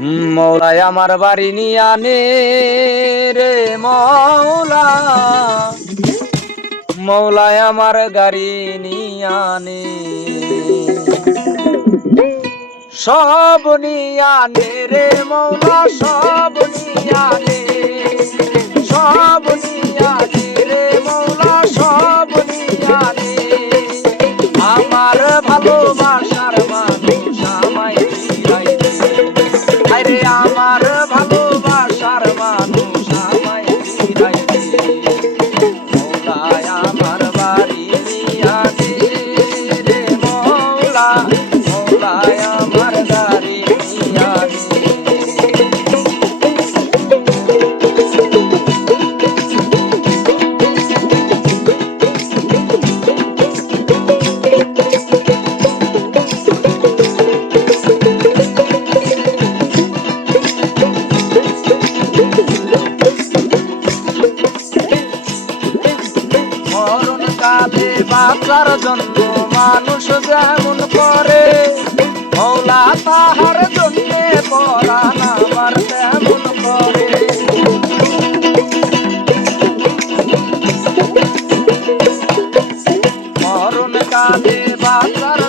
মৌলায় আমার বাড়ি নিয়ে আনে রে মৌলা। মৌলায় আমার গাড়ি নিয়ে আনে। সব নিয়ে রে মৌলা, সব নিয়ে আনে। সব নিয়ে বাঁচার জন্য মানুষ যেমন করে, মৌলা তাহার জন্য পরাণ আমার তেমন করে। মরণ কালে বাজার